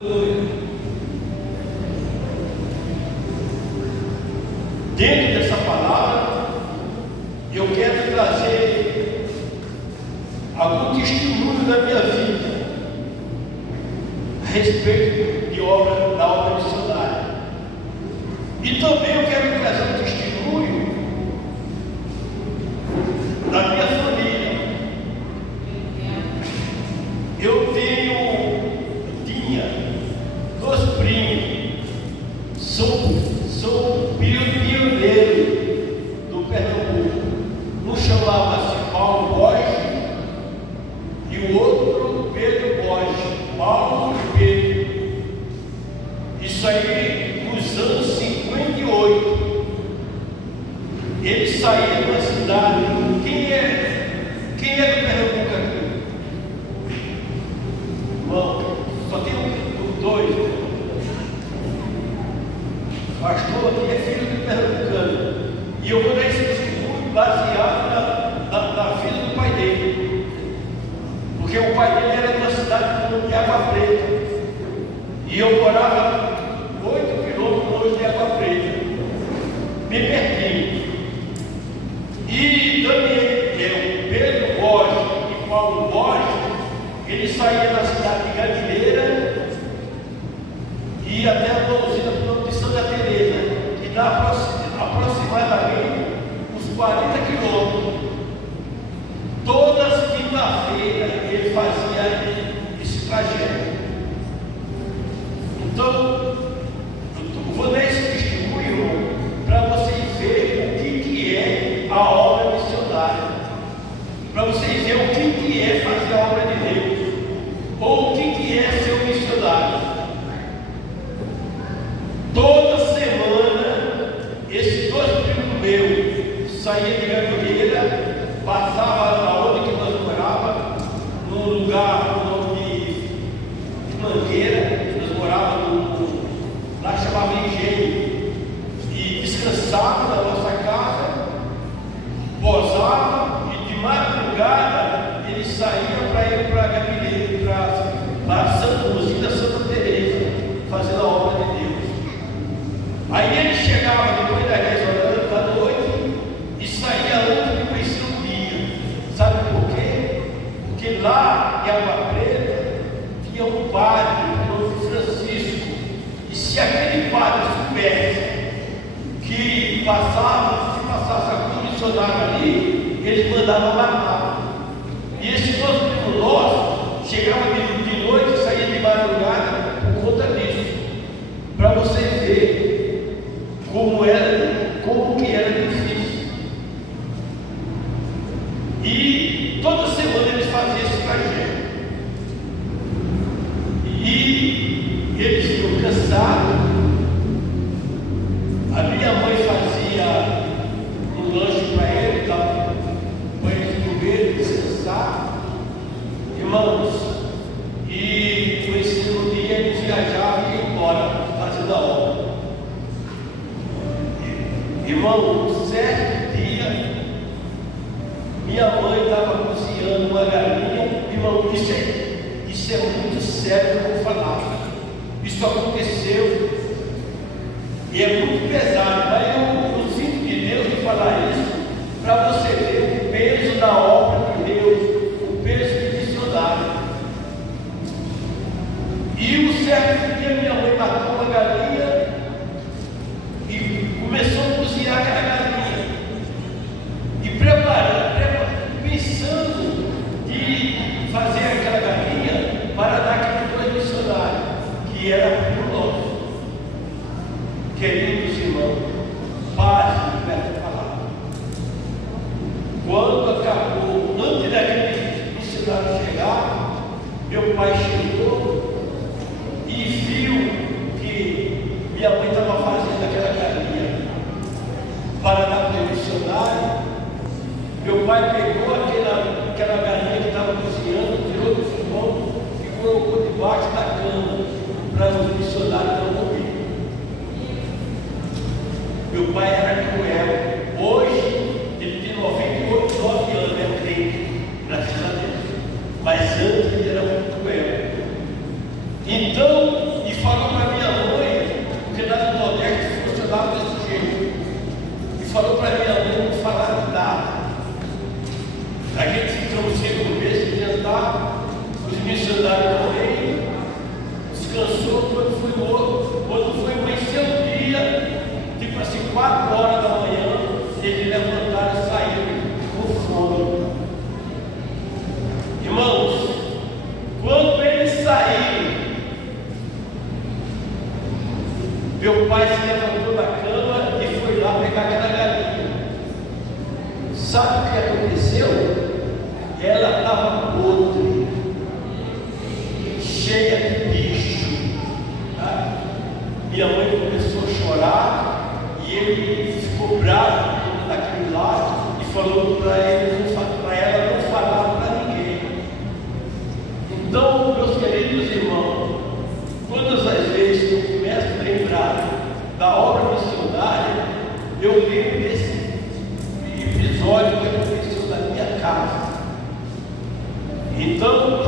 Dentro dessa palavra, eu quero trazer algum testemunho da minha vida a respeito da obra missionária. E também eu quero trazer um testemunho da minha família. Eu tinha dois primos, são pioneiros do Pernambuco. Um chamava-se Paulo Borges e o outro Pedro Borges. Paulo e Pedro. Isso aí nos anos 58. Eles saíram da cidade. Quem é do Pernambuco aqui? Bom, só tem dois. O pastor aqui é filho do pernambucano. E eu vou dar esse testemunho baseado na filha do pai dele. Porque o pai dele era de uma cidade de Água Preta. E eu morava 8 quilômetros longe de Água Preta. Me perdi. E também Pedro Borges e Paulo Borges, eles saíram da cidade de Gadileira e até a usina de Santa Teresa, que dá aproximadamente uns 40 quilômetros. Todas quinta-feira ele fazia esse trajeto. Então, eu vou dar esse testemunho para vocês verem o que é a obra missionária, para vocês verem o que é fazer a obra de Deus, ou o que é ser um missionário. Toda semana, esses dois primos meus saíam de Gadileira, passavam aonde que nós morávamos, num lugar de Mangueira, que nós morávamos lá chamava Engenho, e descansavam na nossa casa, pousavam, e de madrugada eles saíam para ir para Gadileira, para Santa Luzia, Santa Teresa, fazendo a obra de Deus. Aí ele chegava depois das 10 horas da noite e saía antes de conhecer o dia. Sabe por quê? Porque lá em Água Preta tinha um padre, o nome Francisco. E se aquele padre soubesse que se passasse algum missionário ali, ele mandava matar. E esses dois primos nossos chegavam de noite e saíam de madrugada por conta disso. Para você ver como que era difícil. E toda semana eles faziam esse trajeto. E eles ficam cansados. A minha mãe fazia um lanche para eles, para eles comerem, descansar. Irmãos, e no ensino dia eles viajavam e iam embora, fazendo a obra. Irmão, certo dia, minha mãe estava cozinhando uma galinha. Irmão, isso é muito sério que eu vou falar. Isso aconteceu e é muito pesado, mas eu sinto de Deus de falar isso para você ver o peso da obra de Deus, o peso de missionário. E o certo dia minha mãe matou uma galinha e começou a cozinhar aquela galinha e pensando de fazer aquela galinha para dar aquele dois missionários, que era para nós. Queridos irmãos, paz perto da palavra. Quando acabou, antes daquele missionário chegar, meu pai chegou e viu que minha mãe estava fazendo aquela galinha para dar para o missionário. Meu pai pegou aquela galinha que estava cozinhando, tirou do fogão e colocou debaixo da cama para os missionários não comerem. Meu pai era cruel. Hoje ele tem 99 anos, é crente, graças a Deus. Mas antes ele era muito cruel. Então, falou para minha mãe não falar nada. A gente ficou 5 meses de jantar, os missionários morreram, descansou, quando foi amanhecer o dia, tipo assim, 4 horas da manhã, eles levantaram e saíram com fome. Irmãos, quando eles saíram, meu pai se levantou da cama e foi lá pegar aquela galinha. Sabe o que aconteceu? Ela estava podre, cheia de bicho. Tá? Minha mãe começou a chorar e ele ficou bravo daquilo lá e falou para ela não falar para ninguém. Então, meus queridos irmãos, todas as vezes que eu começo a lembrar da obra missionária, eu lembro desse episódio que aconteceu na minha casa. Então,